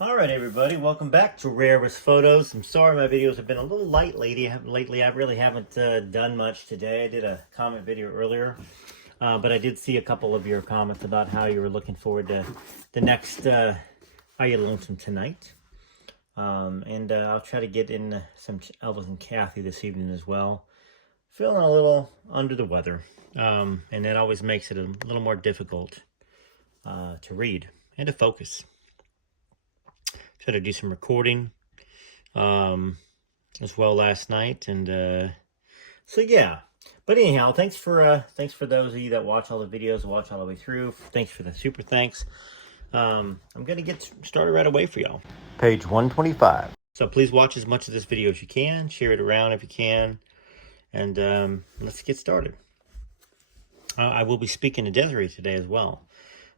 All right, everybody, welcome back to Rarest Photos. I'm sorry my videos have been a little light lately. I really haven't done much today. I did a comment video earlier, but I did see a couple of your comments about how you were looking forward to the next Are You Lonesome Tonight? And I'll try to get in some Elvis and Kathy this evening as well. Feeling a little under the weather, and that always makes it a little more difficult to read and to focus. Try to do some recording as well last night, and so yeah. But anyhow, thanks for those of you that watch all the videos, watch all the way through. Thanks for the super thanks. I'm gonna get started right away for y'all. Page 125. So please watch as much of this video as you can. Share it around if you can, and let's get started. I will be speaking to Desiree today as well.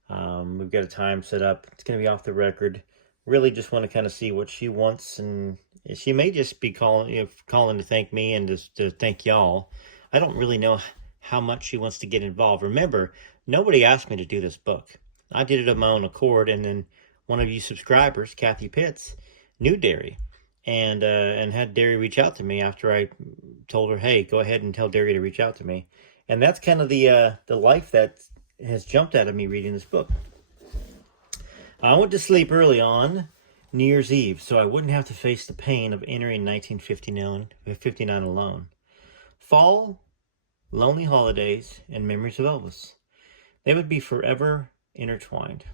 We've got a time set up. It's gonna be off the record. Really just want to kind of see what she wants, and she may just be calling to thank me and just to thank y'all. I don't really know how much she wants to get involved. Remember, nobody asked me to do this book. I did it of my own accord, and then one of you subscribers, Kathy Pitts, knew Derry, and had Derry reach out to me after I told her, hey, go ahead and tell Derry to reach out to me. And that's kind of the life that has jumped out of me reading this book. I went to sleep early on New Year's Eve, so I wouldn't have to face the pain of entering 1959 alone. Fall, lonely holidays, and memories of Elvis. They would be forever intertwined.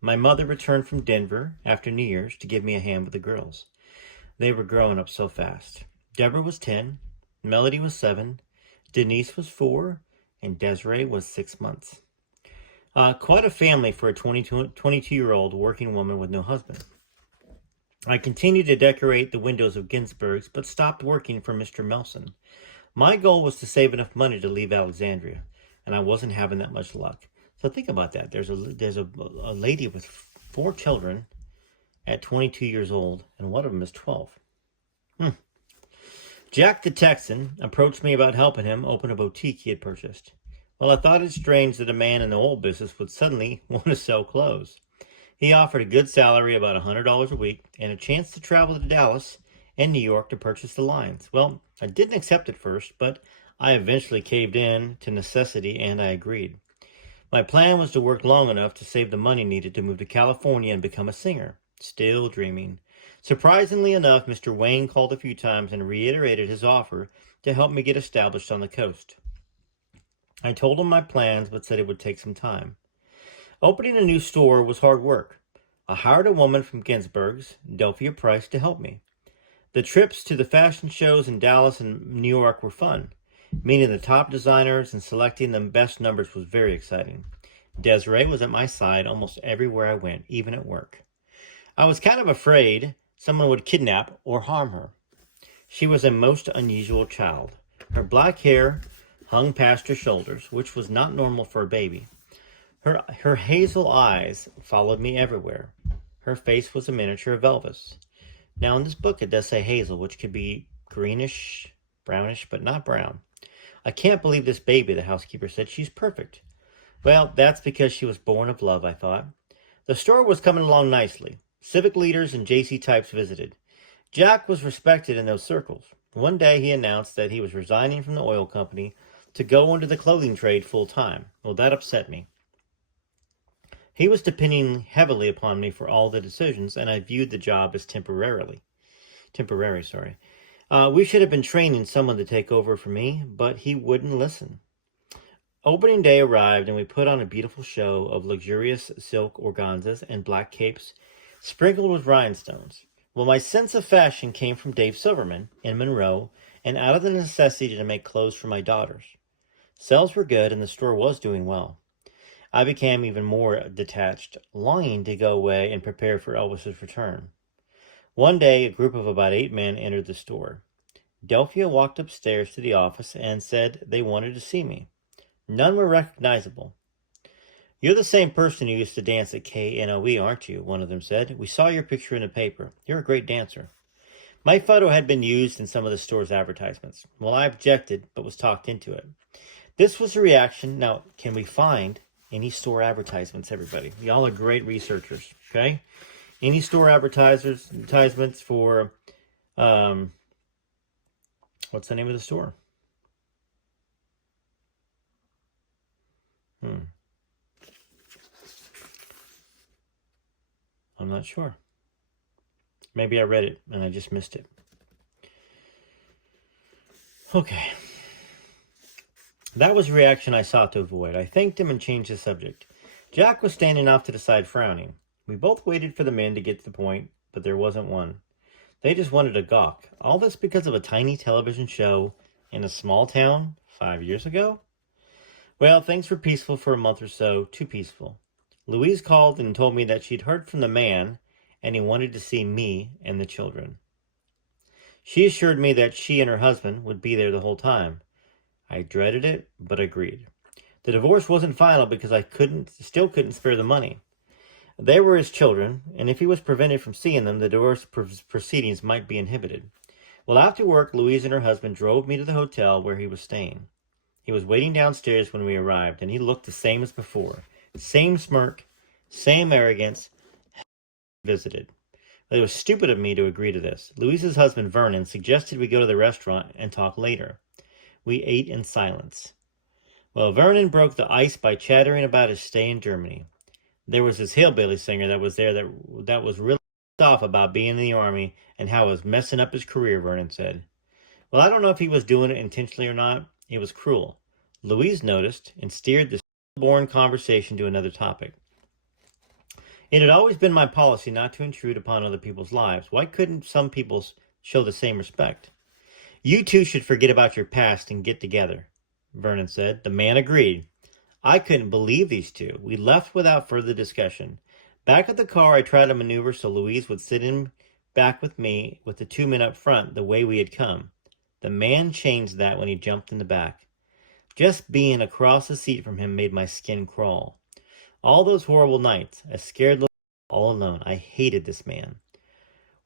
My mother returned from Denver after New Year's to give me a hand with the girls. They were growing up so fast. Deborah was 10, Melody was 7, Denise was 4, and Desiree was 6 months. Quite a family for a 22-year-old working woman with no husband. I continued to decorate the windows of Ginsburg's, but stopped working for Mr. Melson. My goal was to save enough money to leave Alexandria, and I wasn't having that much luck. So think about that. There's a lady with 4 children at 22 years old, and one of them is 12. Jack the Texan approached me about helping him open a boutique he had purchased. Well, I thought it strange that a man in the oil business would suddenly want to sell clothes. He offered a good salary, about $100 a week, and a chance to travel to Dallas and New York to purchase the lines. Well, I didn't accept at first, but I eventually caved in to necessity, and I agreed. My plan was to work long enough to save the money needed to move to California and become a singer. Still dreaming. Surprisingly enough, Mr. Wayne called a few times and reiterated his offer to help me get established on the coast. I told him my plans, but said it would take some time. Opening a new store was hard work. I hired a woman from Ginsburg's, Delphia Price, to help me. The trips to the fashion shows in Dallas and New York were fun. Meeting the top designers and selecting the best numbers was very exciting. Desiree was at my side almost everywhere I went, even at work. I was kind of afraid someone would kidnap or harm her. She was a most unusual child. Her black hair hung past her shoulders, which was not normal for a baby. Her hazel eyes followed me everywhere. Her face was a miniature of Elvis. Now in this book it does say hazel, which could be greenish, brownish, but not brown. I can't believe this baby, the housekeeper said. She's perfect. Well, that's because she was born of love, I thought. The store was coming along nicely. Civic leaders and JC types visited. Jack was respected in those circles. One day he announced that he was resigning from the oil company to go into the clothing trade full-time. Well, that upset me. He was depending heavily upon me for all the decisions, and I viewed the job as temporary. We should have been training someone to take over for me, but he wouldn't listen. Opening day arrived, and we put on a beautiful show of luxurious silk organzas and black capes, sprinkled with rhinestones. Well, my sense of fashion came from Dave Silverman in Monroe, and out of the necessity to make clothes for my daughters. Sales were good, and the store was doing well. I became even more detached, longing to go away and prepare for Elvis's return. One day, a group of about 8 men entered the store. Delphia walked upstairs to the office and said they wanted to see me. None were recognizable. "You're the same person who used to dance at KNOE, aren't you?" one of them said. "We saw your picture in the paper. You're a great dancer." My photo had been used in some of the store's advertisements. Well, I objected, but was talked into it. This was the reaction. Now, can we find any store advertisements, everybody? Y'all are great researchers, okay? Any store advertisements for, what's the name of the store? I'm not sure. Maybe I read it and I just missed it. Okay. That was the reaction I sought to avoid. I thanked him and changed the subject. Jack was standing off to the side frowning. We both waited for the men to get to the point, but there wasn't one. They just wanted to gawk. All this because of a tiny television show in a small town 5 years ago? Well, things were peaceful for a month or so, too peaceful. Louise called and told me that she'd heard from the man and he wanted to see me and the children. She assured me that she and her husband would be there the whole time. I dreaded it, but agreed. The divorce wasn't final because I still couldn't spare the money. They were his children, and if he was prevented from seeing them, the divorce proceedings might be inhibited. Well, after work, Louise and her husband drove me to the hotel where he was staying. He was waiting downstairs when we arrived, and he looked the same as before. Same smirk, same arrogance. Visited. It was stupid of me to agree to this. Louise's husband, Vernon, suggested we go to the restaurant and talk later. We ate in silence. Well, Vernon broke the ice by chattering about his stay in Germany. There was this hillbilly singer that was there that was really off about being in the army and how it was messing up his career, Vernon said. Well, I don't know if he was doing it intentionally or not. It was cruel. Louise noticed and steered the born conversation to another topic. It had always been my policy not to intrude upon other people's lives. Why couldn't some people show the same respect? You two should forget about your past and get together, Vernon said. The man agreed. I couldn't believe these two. We left without further discussion. Back at the car, I tried to maneuver so Louise would sit in back with me with the 2 men up front the way we had come. The man changed that when he jumped in the back. Just being across the seat from him made my skin crawl. All those horrible nights, a scared little all alone, I hated this man.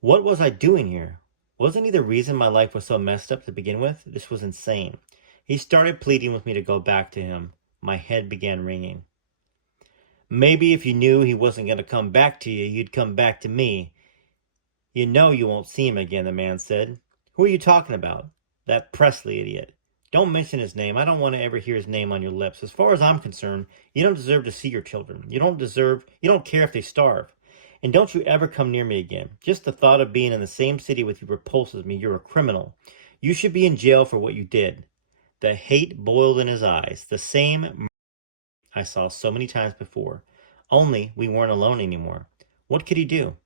What was I doing here? Wasn't he the reason my life was so messed up to begin with? This was insane. He started pleading with me to go back to him. My head began ringing. Maybe if you knew he wasn't going to come back to you, you'd come back to me. You know you won't see him again, the man said. Who are you talking about? That Presley idiot. Don't mention his name. I don't want to ever hear his name on your lips. As far as I'm concerned, you don't deserve to see your children. You don't care if they starve. And don't you ever come near me again. Just the thought of being in the same city with you repulses me. You're a criminal. You should be in jail for what you did. The hate boiled in his eyes. The same I saw so many times before. Only we weren't alone anymore. What could he do?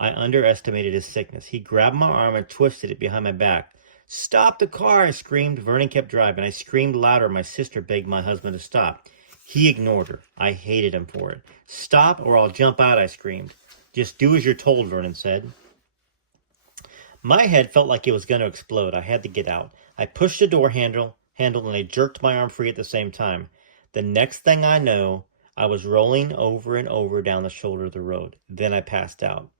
I underestimated his sickness. He grabbed my arm and twisted it behind my back. Stop the car, I screamed. Vernon kept driving. I screamed louder. My sister begged my husband to stop. He ignored her. I hated him for it. Stop or I'll jump out, I screamed. Just do as you're told, Vernon said. My head felt like it was going to explode. I had to get out. I pushed the door handle and I jerked my arm free at the same time. The next thing I know, I was rolling over and over down the shoulder of the road. Then I passed out.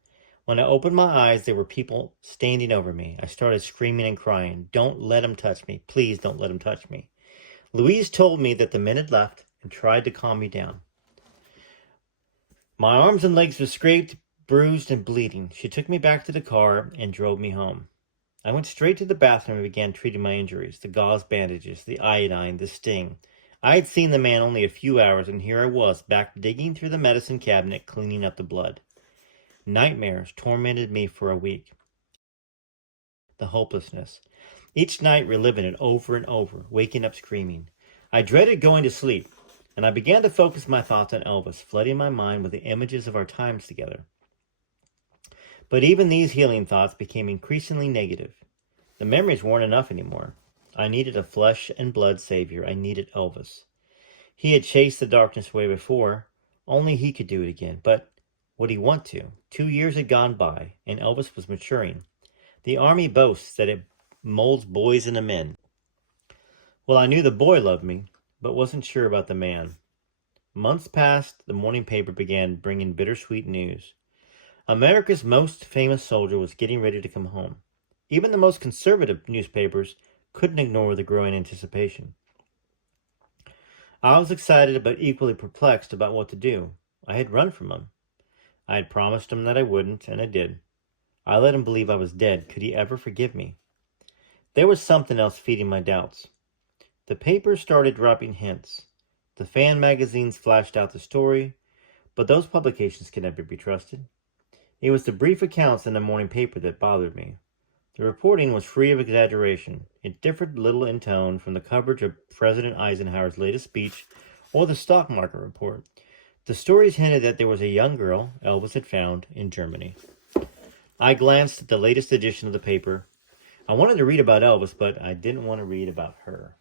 When I opened my eyes, there were people standing over me. I started screaming and crying. Don't let him touch me. Please don't let him touch me. Louise told me that the men had left and tried to calm me down. My arms and legs were scraped, bruised, and bleeding. She took me back to the car and drove me home. I went straight to the bathroom and began treating my injuries, the gauze bandages, the iodine, the sting. I had seen the man only a few hours, and here I was, back digging through the medicine cabinet, cleaning up the blood. Nightmares tormented me for a week. The hopelessness. Each night reliving it over and over, waking up screaming. I dreaded going to sleep, and I began to focus my thoughts on Elvis, flooding my mind with the images of our times together. But even these healing thoughts became increasingly negative. The memories weren't enough anymore. I needed a flesh and blood savior. I needed Elvis. He had chased the darkness away before. Only he could do it again. But would he want to? 2 years had gone by, and Elvis was maturing. The Army boasts that it molds boys into men. Well, I knew the boy loved me, but wasn't sure about the man. Months passed. The morning paper began bringing bittersweet news. America's most famous soldier was getting ready to come home. Even the most conservative newspapers couldn't ignore the growing anticipation. I was excited but equally perplexed about what to do. I had run from him. I had promised him that I wouldn't, and I did. I let him believe I was dead. Could he ever forgive me? There was something else feeding my doubts. The papers started dropping hints. The fan magazines flashed out the story, but those publications can never be trusted. It was the brief accounts in the morning paper that bothered me. The reporting was free of exaggeration. It differed little in tone from the coverage of President Eisenhower's latest speech or the stock market report. The stories hinted that there was a young girl Elvis had found in Germany. I glanced at the latest edition of the paper. I wanted to read about Elvis, but I didn't want to read about her.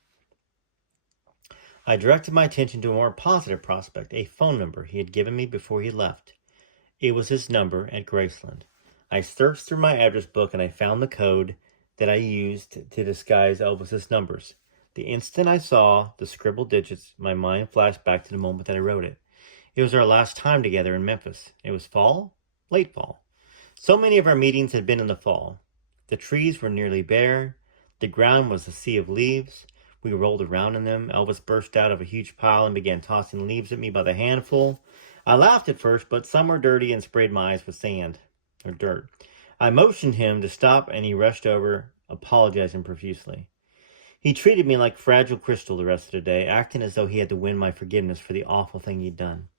I directed my attention to a more positive prospect, a phone number he had given me before he left. It was his number at Graceland. I searched through my address book and I found the code that I used to disguise Elvis's numbers. The instant I saw the scribbled digits, my mind flashed back to the moment that I wrote it. It was our last time together in Memphis. It was fall, late fall. So many of our meetings had been in the fall. The trees were nearly bare. The ground was a sea of leaves. We rolled around in them. Elvis burst out of a huge pile and began tossing leaves at me by the handful. I laughed at first, but some were dirty and sprayed my eyes with sand or dirt. I motioned him to stop, and he rushed over, apologizing profusely. He treated me like fragile crystal the rest of the day, acting as though he had to win my forgiveness for the awful thing he'd done.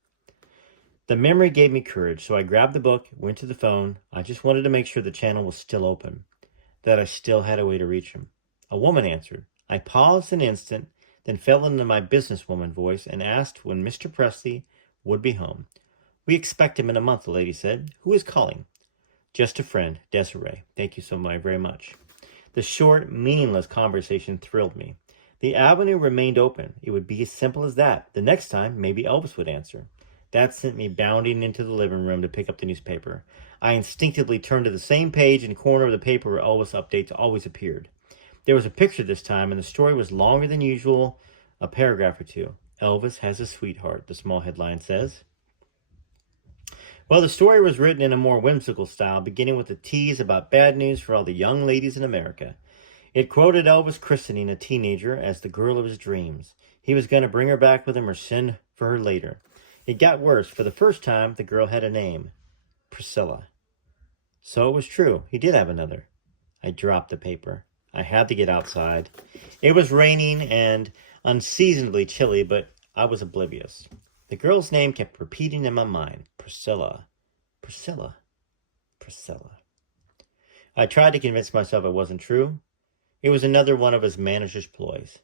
The memory gave me courage, so I grabbed the book, went to the phone. I just wanted to make sure the channel was still open, that I still had a way to reach him. A woman answered. I paused an instant, then fell into my businesswoman voice and asked when Mr. Presley would be home. We expect him in a month, the lady said. Who is calling? Just a friend, Desiree. Thank you so very much. The short, meaningless conversation thrilled me. The avenue remained open. It would be as simple as that. The next time, maybe Elvis would answer. That sent me bounding into the living room to pick up the newspaper. I instinctively turned to the same page and corner of the paper where Elvis updates always appeared. There was a picture this time, and the story was longer than usual, a paragraph or two. Elvis has a sweetheart, the small headline says. Well, the story was written in a more whimsical style, beginning with a tease about bad news for all the young ladies in America. It quoted Elvis christening a teenager as the girl of his dreams. He was going to bring her back with him or send for her later. It got worse. For the first time, the girl had a name. Priscilla. So it was true. He did have another. I dropped the paper. I had to get outside. It was raining and unseasonably chilly, but I was oblivious. The girl's name kept repeating in my mind. Priscilla. Priscilla. Priscilla. I tried to convince myself it wasn't true. It was another one of his manager's ploys.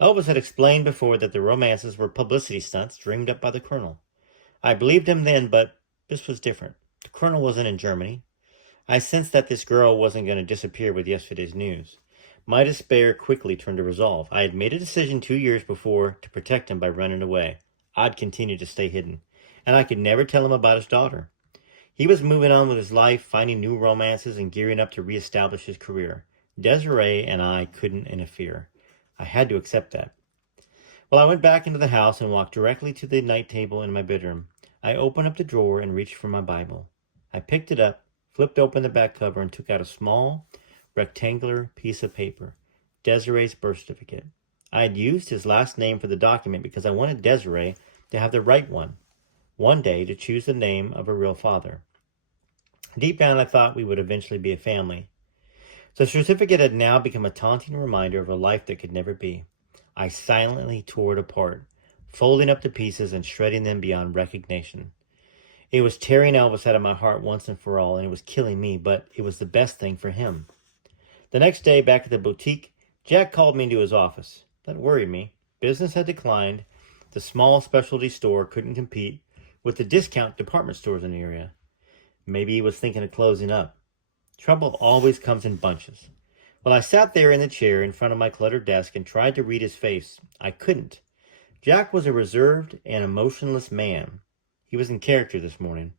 Elvis had explained before that the romances were publicity stunts dreamed up by the Colonel. I believed him then, but this was different. The Colonel wasn't in Germany. I sensed that this girl wasn't going to disappear with yesterday's news. My despair quickly turned to resolve. I had made a decision 2 years before to protect him by running away. I'd continue to stay hidden, and I could never tell him about his daughter. He was moving on with his life, finding new romances, and gearing up to reestablish his career. Desiree and I couldn't interfere. I had to accept that. Well, I went back into the house and walked directly to the night table in my bedroom. I opened up the drawer and reached for my Bible. I picked it up, flipped open the back cover, and took out a small, rectangular piece of paper. Desiree's birth certificate. I had used his last name for the document because I wanted Desiree to have the right one. One day to choose the name of her real father. Deep down I thought we would eventually be a family. The certificate had now become a taunting reminder of a life that could never be. I silently tore it apart, folding up the pieces and shredding them beyond recognition. It was tearing Elvis out of my heart once and for all, and it was killing me, but it was the best thing for him. The next day, back at the boutique, Jack called me into his office. That worried me. Business had declined. The small specialty store couldn't compete with the discount department stores in the area. Maybe he was thinking of closing up. Trouble always comes in bunches. Well, I sat there in the chair in front of my cluttered desk and tried to read his face. I couldn't. Jack was a reserved and emotionless man. He was in character this morning.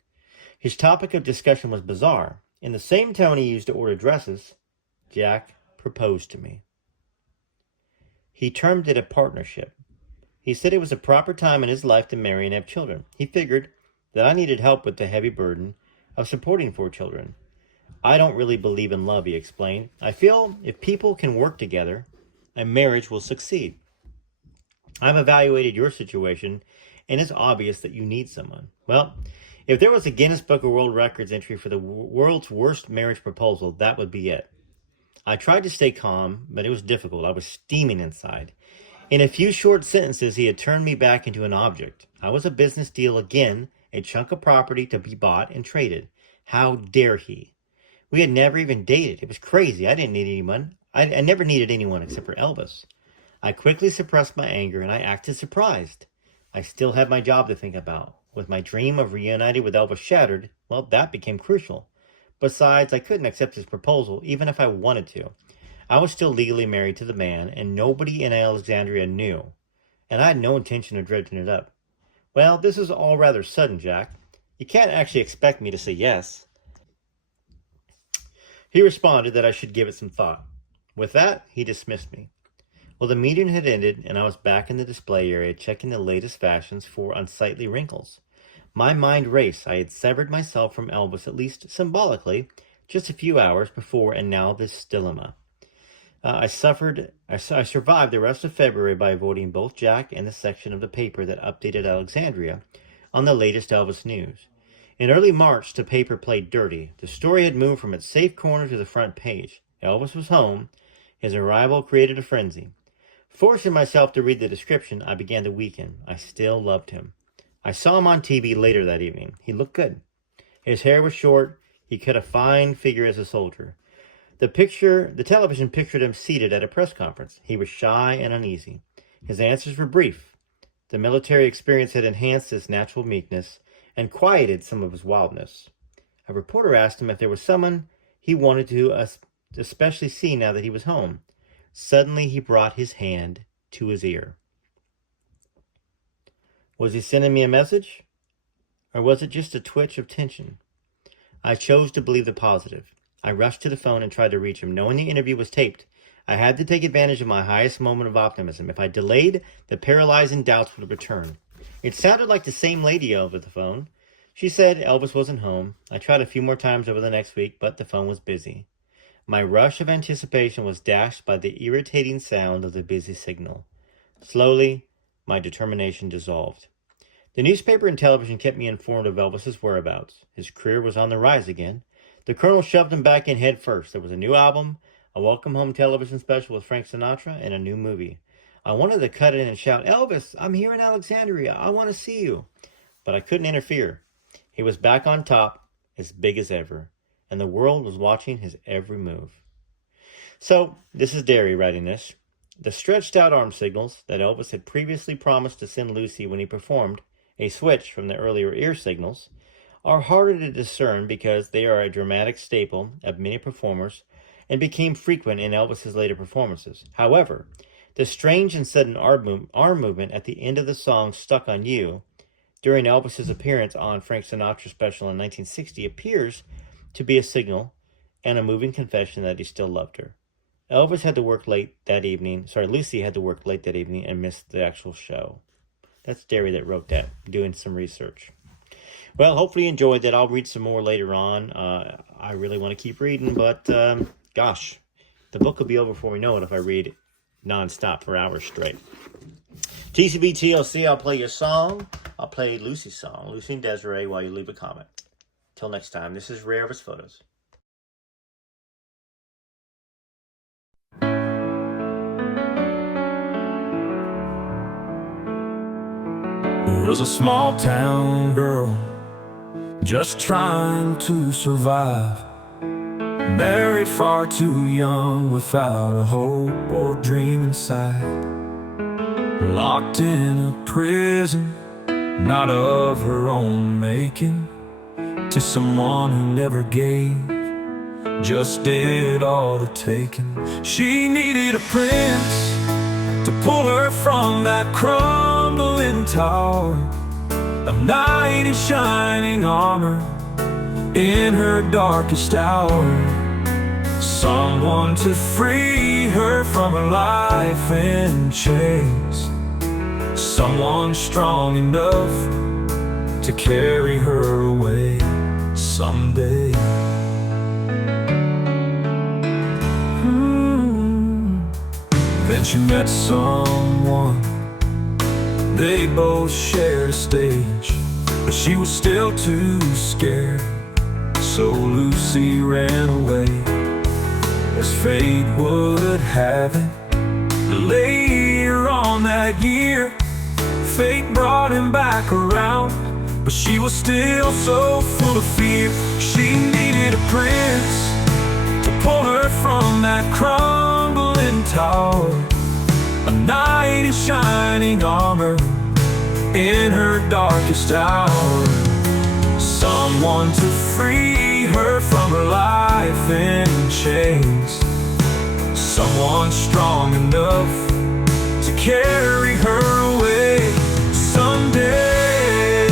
His topic of discussion was bizarre. In the same tone he used to order dresses, Jack proposed to me. He termed it a partnership. He said it was a proper time in his life to marry and have children. He figured that I needed help with the heavy burden of supporting 4 children. I don't really believe in love, he explained. I feel if people can work together, a marriage will succeed. I've evaluated your situation, and it's obvious that you need someone. Well, If there was a Guinness Book of World Records entry for the world's worst marriage proposal, that would be it. I tried to stay calm, but it was difficult. I was steaming inside. In a few short sentences, he had turned me back into an object. I was a business deal again, a chunk of property to be bought and traded. How dare he? We had never even dated. It was crazy. I didn't need anyone. I never needed anyone except for Elvis. I quickly suppressed my anger and I acted surprised. I still had my job to think about. With my dream of reuniting with Elvis shattered, well, that became crucial. Besides, I couldn't accept his proposal, even if I wanted to. I was still legally married to the man, and nobody in Alexandria knew. And I had no intention of dredging it up. Well, this is all rather sudden, Jack. You can't actually expect me to say yes. He responded that I should give it some thought. With that, he dismissed me. Well, the meeting had ended, and I was back in the display area checking the latest fashions for unsightly wrinkles. My mind raced. I had severed myself from Elvis, at least symbolically, just a few hours before, and now this dilemma. I survived the rest of February by avoiding both Jack and the section of the paper that updated Alexandria on the latest Elvis news. In early March, the paper played dirty. The story had moved from its safe corner to the front page. Elvis was home. His arrival created a frenzy. Forcing myself to read the description, I began to weaken. I still loved him. I saw him on TV later that evening. He looked good. His hair was short. He cut a fine figure as a soldier. The television pictured him seated at a press conference. He was shy and uneasy. His answers were brief. The military experience had enhanced his natural meekness and quieted some of his wildness. A reporter asked him if there was someone he wanted to especially see now that he was home. Suddenly he brought his hand to his ear. Was he sending me a message? Or was it just a twitch of tension? I chose to believe the positive. I rushed to the phone and tried to reach him, knowing the interview was taped. I had to take advantage of my highest moment of optimism. If I delayed, the paralyzing doubts would return. It sounded like the same lady over the phone. She said Elvis wasn't home. I tried a few more times over the next week, but the phone was busy. My rush of anticipation was dashed by the irritating sound of the busy signal. Slowly, my determination dissolved. The newspaper and television kept me informed of Elvis's whereabouts. His career was on the rise again. The Colonel shoved him back in head first. There was a new album, a welcome home television special with Frank Sinatra, and a new movie. I wanted to cut in and shout, "Elvis, I'm here in Alexandria. I want to see you." But I couldn't interfere. He was back on top, as big as ever, and the world was watching his every move. So, this is Derry writing this. The stretched out arm signals that Elvis had previously promised to send Lucy when he performed, a switch from the earlier ear signals, are harder to discern because they are a dramatic staple of many performers and became frequent in Elvis's later performances. However, the strange and sudden arm movement at the end of the song Stuck on You during Elvis's appearance on Frank Sinatra's special in 1960 appears to be a signal and a moving confession that he still loved her. Lucy had to work late that evening and missed the actual show. That's Derry that wrote that, doing some research. Well, hopefully you enjoyed that. I'll read some more later on. I really want to keep reading, but gosh, the book will be over before we know it if I read nonstop for hours straight. TCB TLC, I'll play your song. I'll play Lucy's song, Lucy and Desiree, while you leave a comment. Till next time, this is Rare Elvis Photos. Was a small town girl just trying to survive, married far too young without a hope or dream inside, locked in a prison not of her own making, to someone who never gave, just did all the taking. She needed a prince to pull her from that crumbling tower, a knight in shining armor in her darkest hour, someone to free her from her life in chains, someone strong enough to carry her away someday. Then she met someone, they both shared a stage, a but she was still too scared. So Lucy ran away. As fate would have it, later on that year, fate brought him back around, but she was still so full of fear. She needed a prince to pull her from that crumbling tower, a knight in shining armor in her darkest hour, someone to free her from her life in chains, someone strong enough to carry her away someday.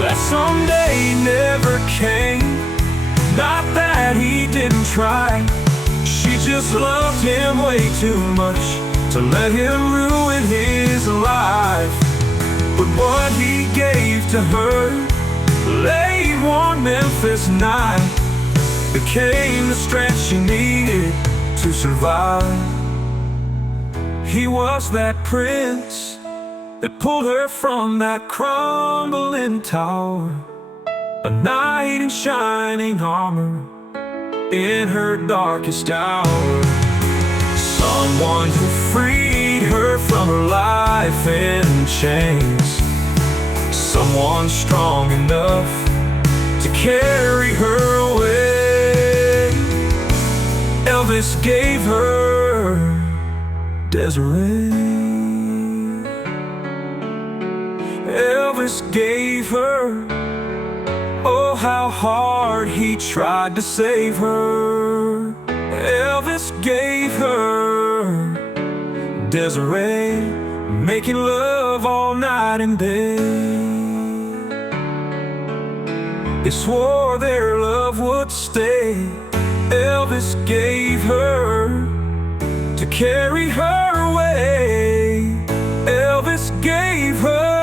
That someday never came, not that he didn't try. She just loved him way too much to let him ruin his life. But what he gave to her late one Memphis night became the strength she needed to survive. He was that prince that pulled her from that crumbling tower, a knight in shining armor in her darkest hour, someone who freed her from her life in chains, someone strong enough to carry her away. Elvis gave her Desiree. Elvis gave her, oh how hard he tried to save her. Elvis gave her Desiree, making love all night and day. They swore their love would stay. Elvis gave her to carry her away. Elvis gave her,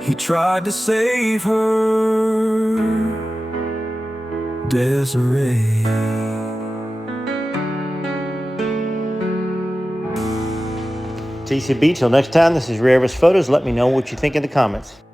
he tried to save her, Desiree. TCB, till next time, this is Rare Elvis Photos. Let me know what you think in the comments.